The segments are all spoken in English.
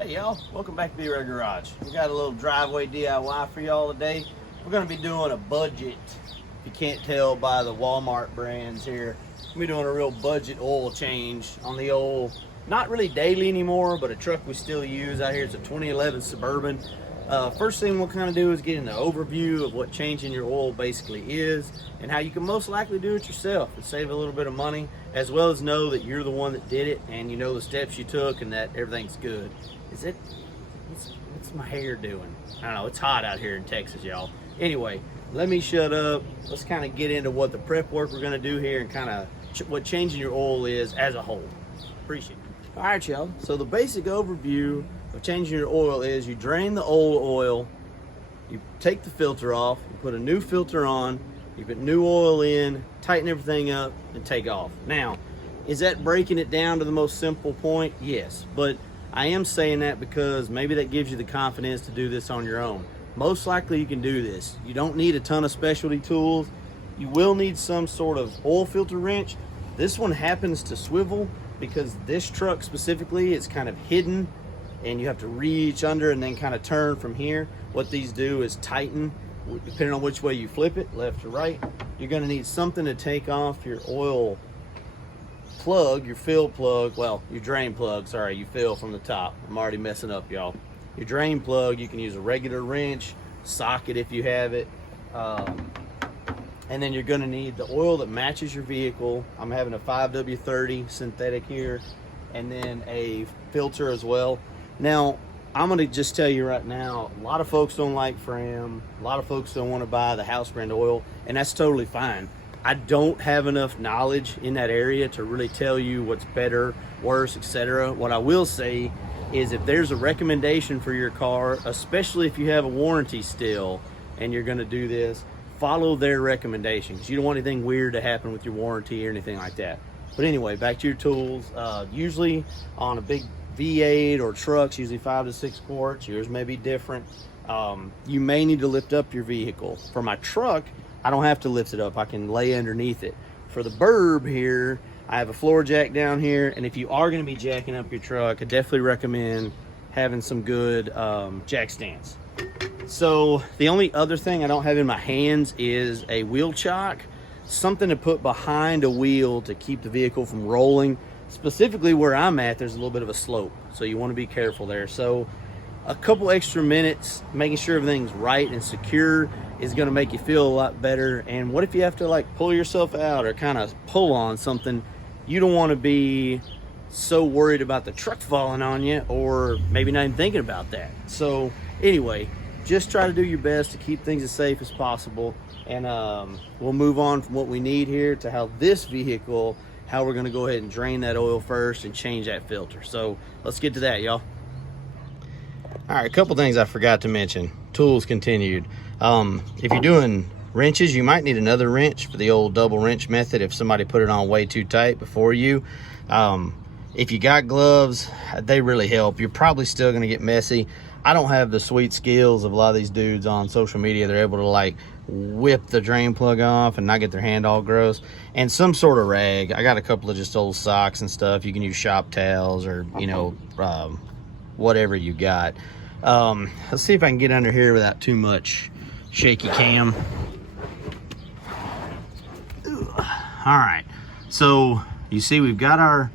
Hey y'all, welcome back to B-Rad Garage. We got a little driveway DIY for y'all today. We're going to be doing a budget, if you can't tell by the Walmart brands here, we're doing a real budget oil change on the old, not really daily anymore, but a truck we still use out here. It's a 2011 Suburban. First thing we'll kind of do is get an overview of what changing your oil basically is and how you can most likely do it yourself and save a little bit of money, as well as know that you're the one that did it and you know the steps you took and that everything's good. What's my hair doing? I don't know, it's hot out here in Texas, y'all. Anyway, let me shut up. Let's kind of get into what the prep work we're gonna do here and kind of what changing your oil is as a whole. Appreciate it. All right, y'all. So the basic overview of changing your oil is you drain the old oil, you take the filter off, you put a new filter on, you put new oil in, tighten everything up, and take off. Now, is that breaking it down to the most simple point? Yes, but I am saying that because maybe that gives you the confidence to do this on your own. Most likely you can do this. You don't need a ton of specialty tools. You will need some sort of oil filter wrench. This one happens to swivel because this truck specifically is kind of hidden and you have to reach under and then kind of turn from here. What these do is tighten, depending on which way you flip it, left or right. You're gonna need something to take off your oil plug, your fill plug, well, your drain plug, sorry, you fill from the top. I'm already messing up, y'all. Your drain plug, you can use a regular wrench, socket if you have it. And then you're gonna need the oil that matches your vehicle. I'm having a 5W30 synthetic here, and then a filter as well. Now, I'm gonna just tell you right now, a lot of folks don't like Fram, a lot of folks don't wanna buy the house brand oil, and that's totally fine. I don't have enough knowledge in that area to really tell you what's better, worse, etc. What I will say is if there's a recommendation for your car, especially if you have a warranty still and you're gonna do this, follow their recommendations. You don't want anything weird to happen with your warranty or anything like that. But anyway, back to your tools. Usually on a big V8 or trucks, usually 5 to 6 quarts, yours may be different. You may need to lift up your vehicle. For my truck, I don't have to lift it up. I can lay underneath it. For the burb here, I have a floor jack down here, and if you are gonna be jacking up your truck, I definitely recommend having some good jack stands. So the only other thing I don't have in my hands is a wheel chock, something to put behind a wheel to keep the vehicle from rolling. Specifically where I'm at, there's a little bit of a slope, so you wanna be careful there. So a couple extra minutes making sure everything's right and secure is going to make you feel a lot better. And what if you have to like pull yourself out or kind of pull on something? You don't want to be so worried about the truck falling on you, or maybe not even thinking about that. So anyway, just try to do your best to keep things as safe as possible, and we'll move on from what we need here to how this vehicle, how we're going to go ahead and drain that oil first and change that filter. So let's get to that, y'all. All right, a couple things I forgot to mention. Tools continued. If you're doing wrenches, you might need another wrench for the old double wrench method if somebody put it on way too tight before you. If you got gloves, they really help. You're probably still gonna get messy. I don't have the sweet skills of a lot of these dudes on social media. They're able to like whip the drain plug off and not get their hand all gross. And some sort of rag. I got a couple of just old socks and stuff. You can use shop towels or, you know, whatever you got. Let's see if I can get under here without too much shaky cam. All right, so you see we've got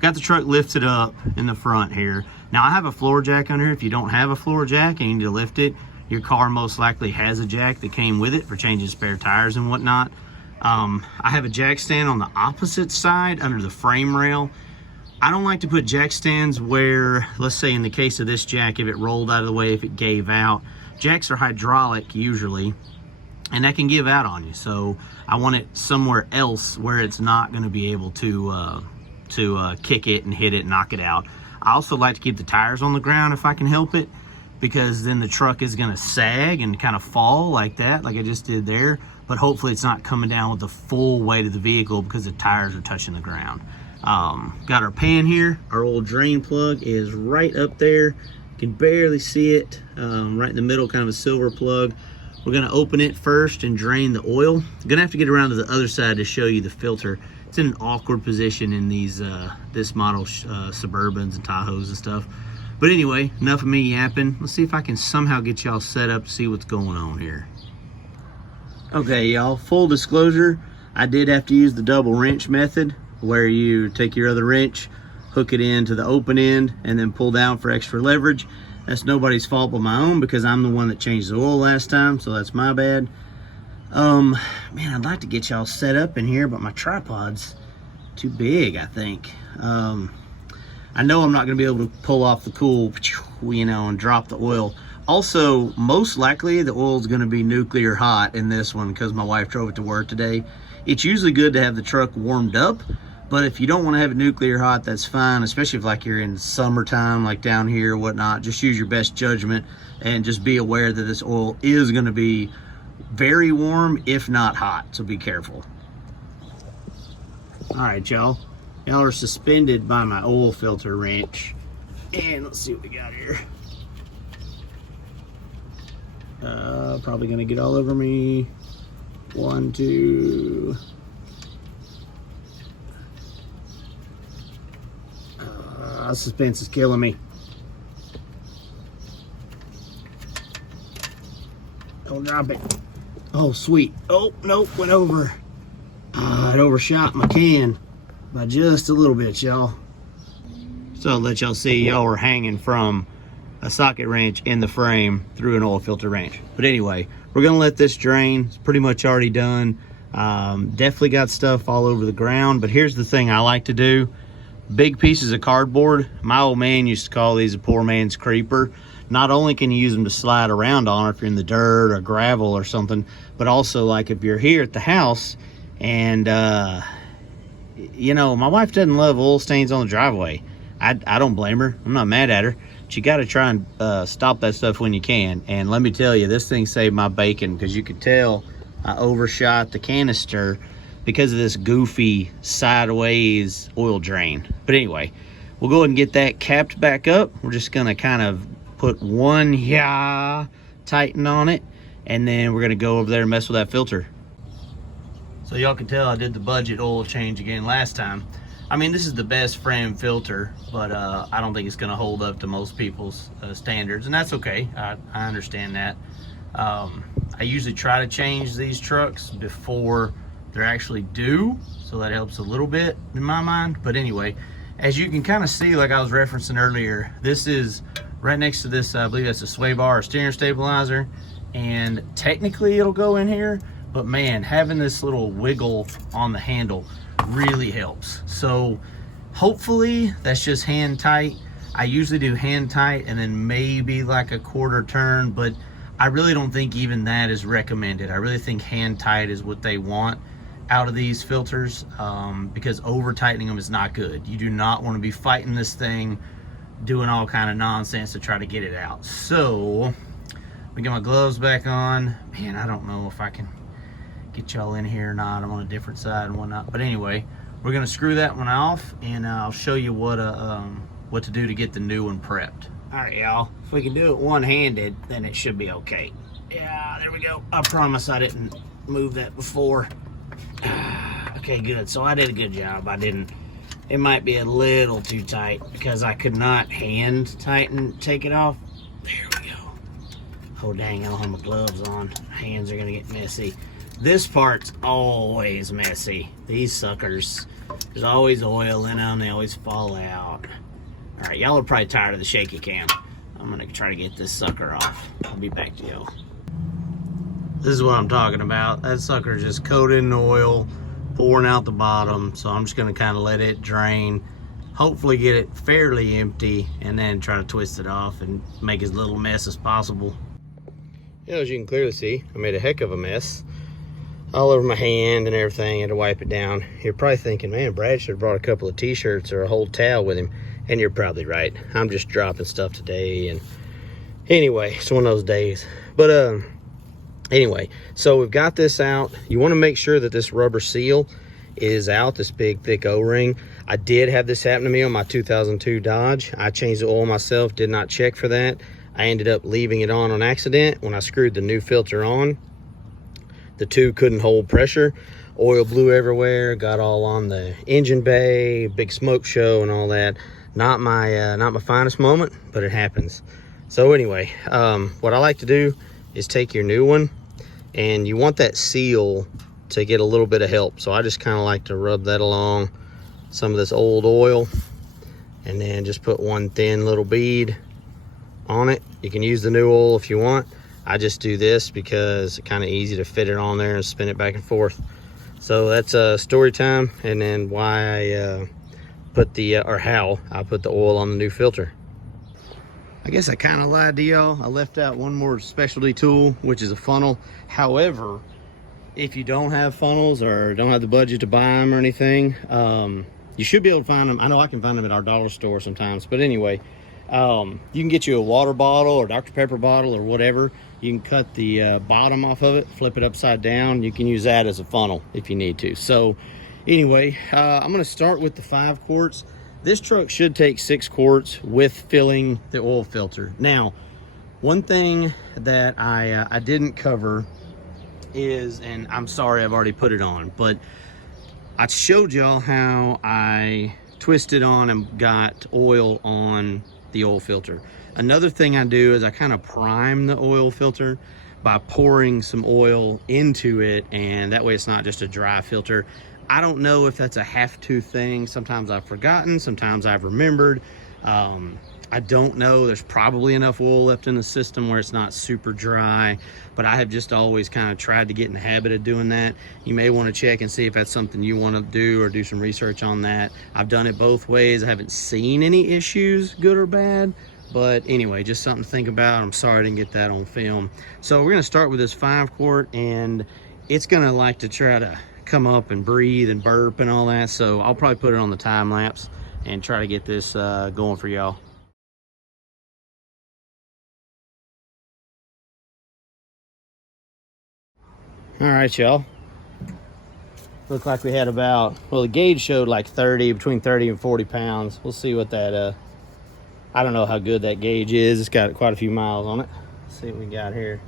the truck lifted up in the front here. Now I have a floor jack under here. If you don't have a floor jack and you need to lift it, your car most likely has a jack that came with it for changing spare tires and whatnot. I have a jack stand on the opposite side under the frame rail. I don't like to put jack stands where, let's say in the case of this jack, if it rolled out of the way, if it gave out. Jacks are hydraulic usually, and that can give out on you. So I want it somewhere else where it's not gonna be able to kick it and hit it and knock it out. I also like to keep the tires on the ground if I can help it, because then the truck is gonna sag and kind of fall like that, like I just did there. But hopefully it's not coming down with the full weight of the vehicle because the tires are touching the ground. Got our pan here. Our old drain plug is right up there. You can barely see it, right in the middle, kind of a silver plug. We're gonna open it first and drain the oil. I'm gonna have to get around to the other side to show you the filter. It's in an awkward position in these this model Suburbans and Tahoes and stuff. But anyway, enough of me yapping. Let's see if I can somehow get y'all set up to see what's going on here. Okay, y'all, full disclosure, I did have to use the double wrench method, where you take your other wrench, hook it into the open end, and then pull down for extra leverage. That's nobody's fault but my own, because I'm the one that changed the oil last time, so that's my bad. Man, I'd like to get y'all set up in here, but my tripod's too big, I think. I know I'm not gonna be able to pull off the cool, you know, and drop the oil. Also, most likely the oil's gonna be nuclear hot in this one because my wife drove it to work today. It's usually good to have the truck warmed up, but if you don't want to have it nuclear hot, that's fine, especially if like you're in summertime, like down here or whatnot. Just use your best judgment and just be aware that this oil is gonna be very warm, if not hot, so be careful. All right, y'all. Y'all are suspended by my oil filter wrench. And let's see what we got here. Probably gonna get all over me. 1, 2. Suspense is killing me. Don't drop it. Oh, sweet. Oh, nope, went over. It overshot my can by just a little bit, y'all. So I'll let y'all see, y'all were hanging from a socket wrench in the frame through an oil filter wrench. But anyway, we're gonna let this drain. It's pretty much already done. Definitely got stuff all over the ground, but here's the thing I like to do. Big pieces of cardboard. My old man used to call these a poor man's creeper. Not only can you use them to slide around on if you're in the dirt or gravel or something, but also like if you're here at the house and you know, my wife doesn't love oil stains on the driveway. I don't blame her. I'm not mad at her. But you got to try and stop that stuff when you can. And let me tell you, this thing saved my bacon, because you could tell I overshot the canister because of this goofy sideways oil drain. But anyway, we'll go ahead and get that capped back up. We're just going to kind of put one tighten on it, and then we're going to go over there and mess with that filter. So y'all can tell I did the budget oil change again last time. I mean, this is the best Fram filter, but I don't think it's gonna hold up to most people's standards, and that's okay. I understand that. I usually try to change these trucks before they're actually due, so that helps a little bit in my mind. But anyway, as you can kind of see, like I was referencing earlier, this is right next to this, I believe that's a sway bar or steering stabilizer, and technically it'll go in here, but man, having this little wiggle on the handle really helps. So hopefully that's just hand tight. I usually do hand tight and then maybe like a quarter turn, but I really don't think even that is recommended. I really think hand tight is what they want out of these filters, because over tightening them is not good. You do not want to be fighting this thing, doing all kind of nonsense to try to get it out. So we get my gloves back on. Man, I don't know if I can get y'all in here or not. I'm on a different side and whatnot, but anyway, we're gonna screw that one off, and I'll show you what to do to get the new one prepped. All right, y'all, if we can do it one-handed, then it should be okay. Yeah, there we go. I promise I didn't move that before. Okay, good. So I did a good job. It might be a little too tight because I could not hand tighten, take it off. There we go. Oh dang, I don't have my gloves on. Hands are gonna get messy. This part's always messy. These suckers, there's always oil in them. They always fall out. All right, y'all are probably tired of the shaky cam. I'm gonna try to get this sucker off. I'll be back to you. This is what I'm talking about. That sucker's just coated in oil, pouring out the bottom. So I'm just gonna kind of let it drain, hopefully get it fairly empty, and then try to twist it off and make as little mess as possible. You know, as you can clearly see, I made a heck of a mess all over my hand and everything. I had to wipe it down. You're probably thinking, man, Brad should have brought a couple of t-shirts or a whole towel with him. And you're probably right. I'm just dropping stuff today. And anyway, it's one of those days. But anyway, so we've got this out. You want to make sure that this rubber seal is out, this big thick O-ring. I did have this happen to me on my 2002 Dodge. I changed the oil myself, did not check for that. I ended up leaving it on accident. When I screwed the new filter on, the two couldn't hold pressure. Oil blew everywhere, got all on the engine bay, big smoke show and all that. Not my finest moment, but it happens. So anyway, what I like to do is take your new one, and you want that seal to get a little bit of help. So I just kind of like to rub that along some of this old oil, and then just put one thin little bead on it. You can use the new oil if you want. I just do this because it's kind of easy to fit it on there and spin it back and forth. So that's story time, and then why I put the or how I put the oil on the new filter. I guess I kind of lied to y'all. I left out one more specialty tool, which is a funnel. However, if you don't have funnels or don't have the budget to buy them or anything, you should be able to find them. I know I can find them at our dollar store sometimes, but anyway, you can get you a water bottle or Dr. Pepper bottle or whatever. You can cut the bottom off of it, flip it upside down. You can use that as a funnel if you need to. So anyway, I'm gonna start with the 5 quarts. This truck should take 6 quarts with filling the oil filter. Now, one thing that I didn't cover is, and I'm sorry I've already put it on, but I showed y'all how I twisted on and got oil on the oil filter. Another thing I do is I kind of prime the oil filter by pouring some oil into it, and that way it's not just a dry filter. I don't know if that's a have to thing. Sometimes I've forgotten, sometimes I've remembered. I don't know. There's probably enough oil left in the system where it's not super dry, but I have just always kind of tried to get in the habit of doing that. You may want to check and see if that's something you want to do, or do some research on that. I've done it both ways. I haven't seen any issues, good or bad, but anyway, just something to think about. I'm sorry I didn't get that on film. So we're going to start with this 5 quart, and it's going to like to try to come up and breathe and burp and all that. So I'll probably put it on the time lapse and try to get this going for y'all. All right, y'all. Looked like we had about, well, the gauge showed like between 30 and 40 pounds. We'll see what that, I don't know how good that gauge is. It's got quite a few miles on it. Let's see what we got here.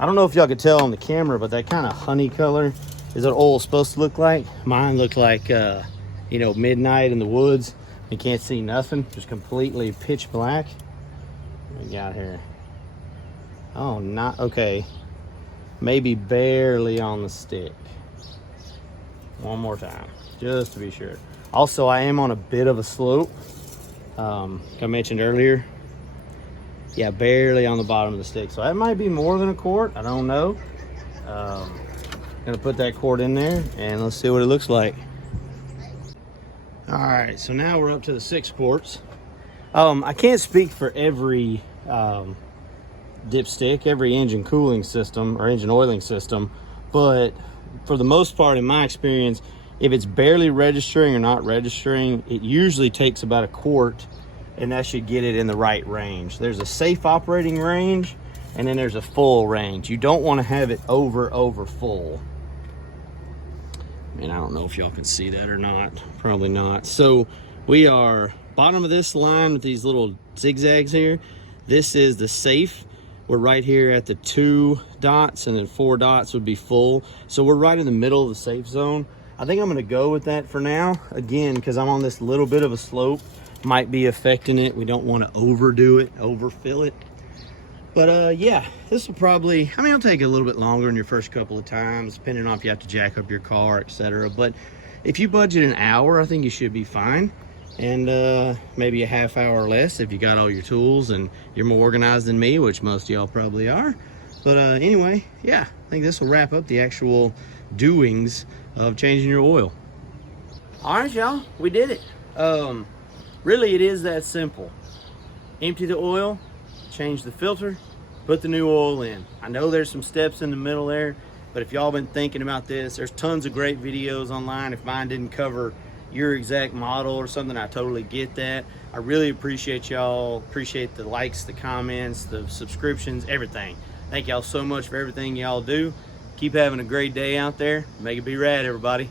I don't know if y'all could tell on the camera, but that kind of honey color is what oil's supposed to look like. Mine looked like, you know, midnight in the woods. You can't see nothing, just completely pitch black. What we got here? Oh, not, okay. Maybe barely on the stick. One more time, just to be sure. Also, I am on a bit of a slope. Like I mentioned earlier. Yeah, barely on the bottom of the stick. So that might be more than a quart, I don't know. Gonna put that quart in there and let's see what it looks like. All right, so now we're up to the 6 quarts. I can't speak for every dipstick, every engine cooling system or engine oiling system, but for the most part, in my experience, if it's barely registering or not registering, it usually takes about a quart, and that should get it in the right range. There's a safe operating range, and then there's a full range. You don't want to have it over full. And I don't know if y'all can see that or not, probably not. So we are bottom of this line with these little zigzags here. This is the safe. We're right here at the 2 dots, and then 4 dots would be full. So we're right in the middle of the safe zone. I think I'm gonna go with that for now. Again, because I'm on this little bit of a slope, might be affecting it. We don't wanna overdo it, overfill it. But yeah, this will probably, I mean, it'll take a little bit longer in your first couple of times, depending on if you have to jack up your car, etc. But if you budget an hour, I think you should be fine. And maybe a half hour or less if you got all your tools and you're more organized than me, which most of y'all probably are. But anyway, yeah, I think this will wrap up the actual doings of changing your oil. All right, y'all, we did it. Really, it is that simple. Empty the oil, change the filter, put the new oil in. I know there's some steps in the middle there, but if y'all been thinking about this, there's tons of great videos online. If mine didn't cover your exact model or something, I totally get that. I really appreciate y'all, appreciate the likes, the comments, the subscriptions, everything. Thank y'all so much for everything y'all do. Keep having a great day out there. Make it be rad, everybody.